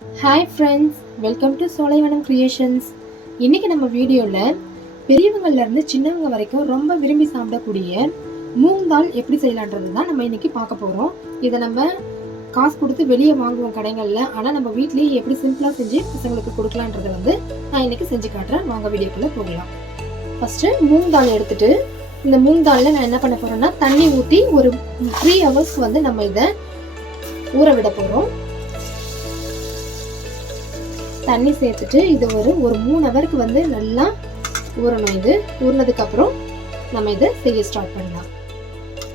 Hi friends, welcome to Solaivanam creations. இன்றைக்கி நம்ம வீடியோவில் பெரியவங்கள்லேருந்து சின்னவங்க வரைக்கும் ரொம்ப விரும்பி சாப்பிடக்கூடிய மூங் தால் எப்படி செய்யலான்றது தான் நம்ம இன்றைக்கி பார்க்க போகிறோம். இதை நம்ம காசு கொடுத்து வெளியே வாங்குவோம் கடைகளில், ஆனால் நம்ம வீட்லேயே எப்படி சிம்பிளாக செஞ்சு பசங்களுக்கு கொடுக்கலான்றதை நான் இன்றைக்கி செஞ்சு காட்டுறேன். வாங்க வீடியோக்குள்ளே போகலாம். ஃபஸ்ட்டு மூங் தால் எடுத்துகிட்டு இந்த மூங் தாலில் நான் என்ன பண்ண போகிறேன்னா தண்ணி ஊற்றி ஒரு 3 hours நம்ம இதை ஊற விட போகிறோம். தண்ணி சேர்த்துட்டு இது ஒரு 3 hours நல்லா ஊறணும். இது ஊறினதுக்கப்புறம் நம்ம இதை செய்ய ஸ்டார்ட் பண்ணலாம்.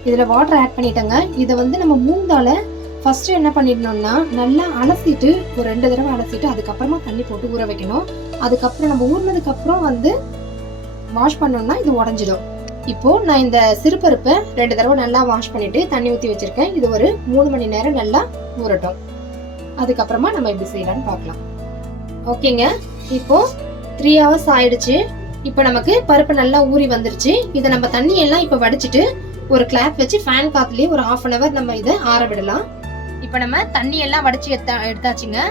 இதில் வாட்டர் ஆட் பண்ணிட்டேங்க. இதை நம்ம மூங் தாலை ஃபஸ்ட்டு என்ன பண்ணிடணும்னா நல்லா அலசிட்டு ஒரு 2 தடவை அலசிட்டு அதுக்கப்புறமா தண்ணி போட்டு ஊற வைக்கணும். அதுக்கப்புறம் நம்ம ஊறினதுக்கப்புறம் வாஷ் பண்ணோம்னா இது உடஞ்சிடும். இப்போது நான் இந்த சிறுபருப்பை 2 தடவை நல்லா வாஷ் பண்ணிவிட்டு தண்ணி ஊற்றி வச்சுருக்கேன். இது ஒரு 3 மணி நேரம் நல்லா ஊறட்டும். அதுக்கப்புறமா நம்ம எப்படி செய்யலான்னு பார்க்கலாம். ஓகேங்க, இப்போ 3 hours ஆயிடுச்சு. இப்போ நமக்கு பருப்பு நல்லா ஊறி வந்துருச்சு. இதை நம்ம தண்ணியெல்லாம் இப்போ வடிச்சிட்டு ஒரு கிளாத் வச்சு ஃபேன் காத்துலேயே ஒரு 1/2 hour நம்ம இதை ஆற விடலாம். இப்போ நம்ம தண்ணியெல்லாம் வடிச்சு எடுத்தாச்சுங்க.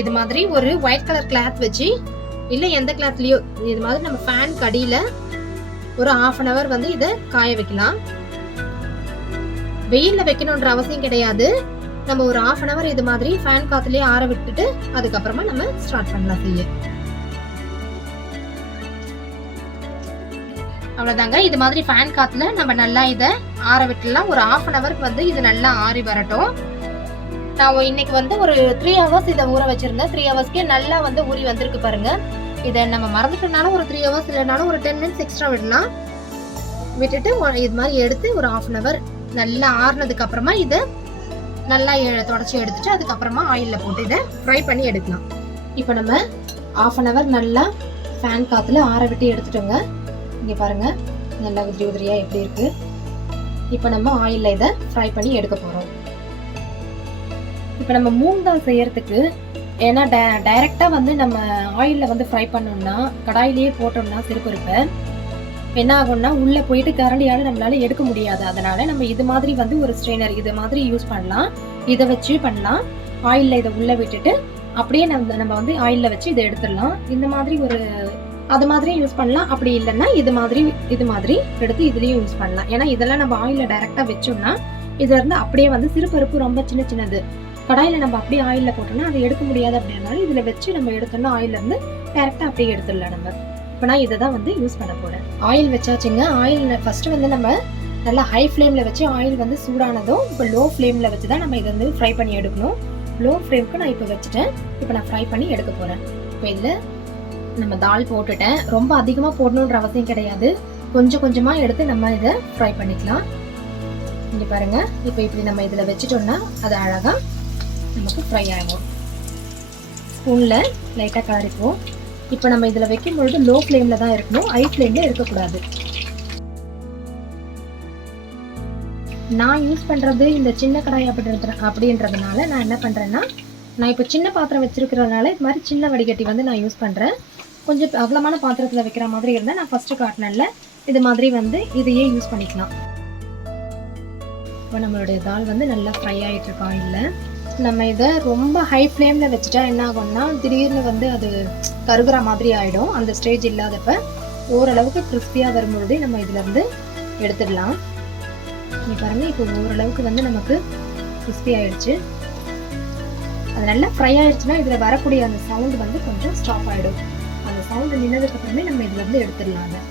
இது மாதிரி ஒரு ஒயிட் கலர் கிளாத் வச்சு இல்லை எந்த கிளாத்லேயோ இது மாதிரி நம்ம ஃபேன் கடியில் ஒரு 1/2 hour இதை காய வைக்கலாம். வெயிலில் வைக்கணுன்ற அவசியம் கிடையாது. நம்ம ஒரு 1/2 hour இது மாதிரி ஃபேன் காத்துலயே ஆற விட்டுட்டு அதுக்கப்புறமா நம்ம ஸ்டார்ட் பண்ணலாம் செய்ய. அவ்வளவுதாங்க. இது மாதிரி ஃபேன் காத்துல நம்ம நல்லா இதை ஆற விட்டுலாம். ஒரு 1/2 hour இது நல்லா ஆறி வரட்டும். நான் இன்னைக்கு ஒரு 3 hours இதை ஊற வச்சிருந்தேன். 3 hoursக்கே நல்லா ஊறி வந்திருக்கு பாருங்க. இதை நம்ம மறந்துட்டனாலும் ஒரு 3 hours இல்லைனாலும் ஒரு 10 minutes எக்ஸ்ட்ரா விடலாம். விட்டுட்டு இது மாதிரி எடுத்து ஒரு 1/2 hour நல்லா ஆறுனதுக்கு அப்புறமா இதை நல்லா தொடச்சி எடுத்துட்டு அதுக்கப்புறமா ஆயிலில் போட்டு இதை ஃப்ரை பண்ணி எடுக்கலாம். இப்போ நம்ம 1/2 hour நல்லா ஃபேன் காற்றுல ஆற விட்டு எடுத்துட்டோங்க. இங்கே பாருங்கள் நல்லா உதிரி உதிரியாக எப்படி இருக்குது. இப்போ நம்ம ஆயிலில் இதை ஃப்ரை பண்ணி எடுக்க போகிறோம். இப்போ நம்ம மூங் தால் செய்யறதுக்கு ஏன்னா டைரெக்டாக நம்ம ஆயிலில் ஃப்ரை பண்ணோம்னா கடாயிலேயே போட்டோம்னா சிறுபருப்பை என்ன ஆகும்னா உள்ளே போயிட்டு கரண்டியால் நம்மளால எடுக்க முடியாது. அதனால நம்ம இது மாதிரி ஒரு ஸ்ட்ரெயினர் இது மாதிரி யூஸ் பண்ணலாம். இதை வச்சு பண்ணலாம். ஆயிலில் இதை உள்ளே விட்டுட்டு அப்படியே நம்ம ஆயிலில் வச்சு இதை எடுத்துடலாம். இந்த மாதிரி அது மாதிரி யூஸ் பண்ணலாம். அப்படி இல்லைன்னா இது மாதிரி எடுத்து இதுலேயும் யூஸ் பண்ணலாம். ஏன்னா இதெல்லாம் நம்ம ஆயிலில் டைரெக்டாக வச்சோம்னா இதுல இருந்து அப்படியே சிறுபருப்பு ரொம்ப சின்ன சின்னது கடாயில் நம்ம அப்படியே ஆயிலில் போட்டோம்னா அதை எடுக்க முடியாது. அப்படின்னாலும் இதில் வச்சு நம்ம எடுத்தோம்னா ஆயிலிருந்து டைரெக்டாக அப்படியே எடுத்துடலாம் நம்ம. இப்போ நான் இதை தான் யூஸ் பண்ண போகிறேன். ஆயில் வச்சாச்சுங்க. ஆயில் ஃபஸ்ட்டு நம்ம நல்லா ஹை ஃப்ளேமில் வச்சு ஆயில் சூடானதும் இப்போ லோ ஃப்ளேமில் வச்சு தான் நம்ம இதை ஃப்ரை பண்ணி எடுக்கணும். லோ ஃப்ளேமுக்கு நான் இப்போ வச்சுட்டேன். இப்போ நான் ஃப்ரை பண்ணி எடுக்க போகிறேன். இப்போ இதில் நம்ம தால் போட்டுட்டேன். ரொம்ப அதிகமாக போடணுன்ற அவசியம் கிடையாது. கொஞ்சம் கொஞ்சமாக எடுத்து நம்ம இதை ஃப்ரை பண்ணிக்கலாம். இங்கே பாருங்கள். இப்போ இப்படி நம்ம இதில் வச்சுட்டோம்னா அது அழகாக நமக்கு ஃப்ரை ஆகும். ஸ்பூனில் லைட்டாக கலரிப்போம். இப்போ நம்ம இதில் வைக்கும்பொழுது லோ ஃப்ளேமில் தான் இருக்கணும். ஹை ஃப்ளேமில் இருக்கக்கூடாது. நான் யூஸ் பண்ணுறது இந்த சின்ன கடாய் அப்படின்றதுனால நான் என்ன பண்ணுறேன்னா நான் இப்போ சின்ன பாத்திரம் வச்சுருக்கிறதுனால இது மாதிரி சின்ன வடிகட்டி நான் யூஸ் பண்ணுறேன். கொஞ்சம் அகலமான பாத்திரத்தில் வைக்கிற மாதிரி இருந்தால் நான் ஃபஸ்ட்டு காட்டினேன்ல இது மாதிரி இதையே யூஸ் பண்ணிக்கலாம். இப்போ நம்மளுடைய தால் நல்லா ஃப்ரை ஆகிட்டு இருக்கோம். இல்லை நம்ம இதை ரொம்ப ஹை ஃப்ளேமில் வச்சுட்டா என்ன ஆகும்னா திடீர்னு அது கருகிற மாதிரி ஆகிடும். அந்த ஸ்டேஜ் இல்லாதப்ப ஓரளவுக்கு கிறிஸ்பியாக வரும்பொழுது நம்ம இதிலேருந்து எடுத்துடலாம். நீ பாருங்கள். இப்போ ஓரளவுக்கு நமக்கு கிறிஸ்பி ஆகிடுச்சு. அது நல்லா ஃப்ரை ஆகிடுச்சுன்னா இதில் வரக்கூடிய அந்த சவுண்டு கொஞ்சம் ஸ்டாப் ஆகிடும். அந்த சவுண்டு நின்னதுக்கப்புறமே நம்ம இதிலேருந்து எடுத்துடலாம். அதை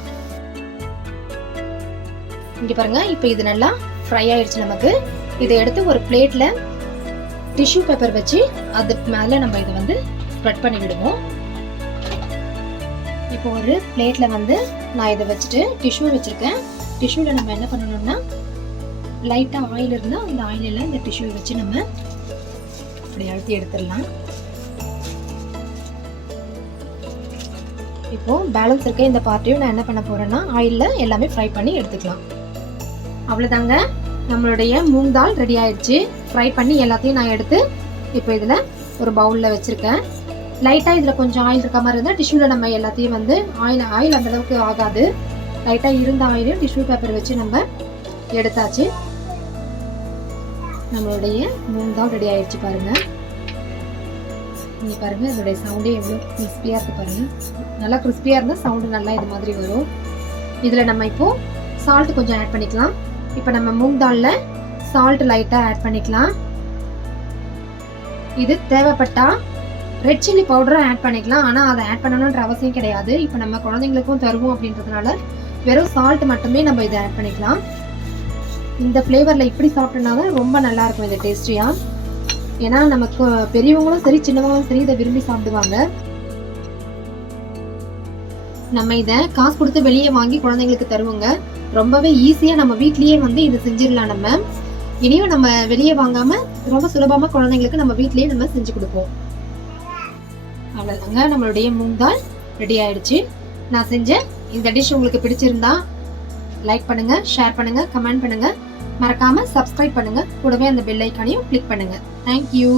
இங்கே பாருங்கள். இப்போ இது நல்லா ஃப்ரை ஆகிடுச்சு. நமக்கு இதை எடுத்து ஒரு பிளேட்டில் டிஷ்யூ பேப்பர் வச்சு அது மேலே நம்ம இதை ஸ்ப்ரெட் பண்ணி விடுவோம். இப்போ ஒரு பிளேட்டில் நான் இதை வச்சுட்டு டிஷ்யூ வச்சுருக்கேன். டிஷ்யூவில் நம்ம என்ன பண்ணணும்னா லைட்டாக ஆயில் இருந்தால் அந்த ஆயிலில் இந்த டிஷ்யூ வச்சு நம்ம அப்படி அழுத்தி எடுத்துடலாம். இப்போது பேலன்ஸ் இருக்க இந்த பார்ட்டையும் நான் என்ன பண்ண போகிறேன்னா ஆயிலில் எல்லாமே ஃப்ரை பண்ணி எடுத்துக்கலாம். அவ்வளோதாங்க. நம்மளுடைய மூங் தால் ரெடி ஆயிடுச்சு. ஃப்ரை பண்ணி எல்லாத்தையும் நான் எடுத்து இப்போ இதில் ஒரு பவுலில் வச்சுருக்கேன். லைட்டாக இதில் கொஞ்சம் ஆயில் இருக்க மாதிரி இருந்தால் டிஷ்யூவில் நம்ம எல்லாத்தையும் ஆயில் அந்தளவுக்கு ஆகாது. லைட்டாக இருந்த ஆயிலையும் டிஷ்யூ பேப்பர் வச்சு நம்ம எடுத்தாச்சு. நம்மளுடைய மூங் தால் ரெடி ஆயிடுச்சு பாருங்கள். இங்கே பாருங்கள் இதோடைய சவுண்டே எவ்வளோ கிறிஸ்பியாக இருக்குது பாருங்கள். நல்லா கிறிஸ்பியாக இருந்தால் சவுண்டு நல்லா இது மாதிரி வரும். இதில் நம்ம இப்போது சால்ட் கொஞ்சம் ஆட் பண்ணிக்கலாம். இப்போ நம்ம மூங் தாலில் சால்ட் லைட்டாக ஆட் பண்ணிக்கலாம். இது தேவைப்பட்டா ரெட் சில்லி பவுடரும் ஆட் பண்ணிக்கலாம். ஆனால் அதை ஆட் பண்ணணுன்ற அவசியம் கிடையாது. இப்போ நம்ம குழந்தைங்களுக்கும் தருவோம் அப்படின்றதுனால வெறும் சால்ட் மட்டுமே நம்ம இதை ஆட் பண்ணிக்கலாம். இந்த ஃப்ளேவரில் இப்படி சாப்பிட்டோம்னா தான் ரொம்ப நல்லாயிருக்கும் இது டேஸ்டியாக. ஏன்னா நமக்கு பெரியவங்களும் சரி சின்னவங்களும் சரி இதை விரும்பி சாப்பிடுவாங்க. நம்ம இதை காசு கொடுத்து வெளியே வாங்கி குழந்தைங்களுக்கு தருவோங்க. ரொம்பவே ஈஸியாக நம்ம வீட்லேயே வந்து இதை செஞ்சிடலாம். நம்ம இனியும் நம்ம வெளியே வாங்காமல் ரொம்ப சுலபமாக குழந்தைங்களுக்கு நம்ம வீட்லேயே நம்ம செஞ்சு கொடுப்போம். அவ்வளோதாங்க, நம்மளுடைய மூங் தால் ரெடி ஆயிடுச்சு. நான் செஞ்ச இந்த டிஷ் உங்களுக்கு பிடிச்சிருந்தா லைக் பண்ணுங்க, ஷேர் பண்ணுங்க, கமெண்ட் பண்ணுங்க, மறக்காம சப்ஸ்கிரைப் பண்ணுங்க. கூடவே அந்த பெல் ஐக்கானையும் கிளிக் பண்ணுங்க. தேங்க்யூ.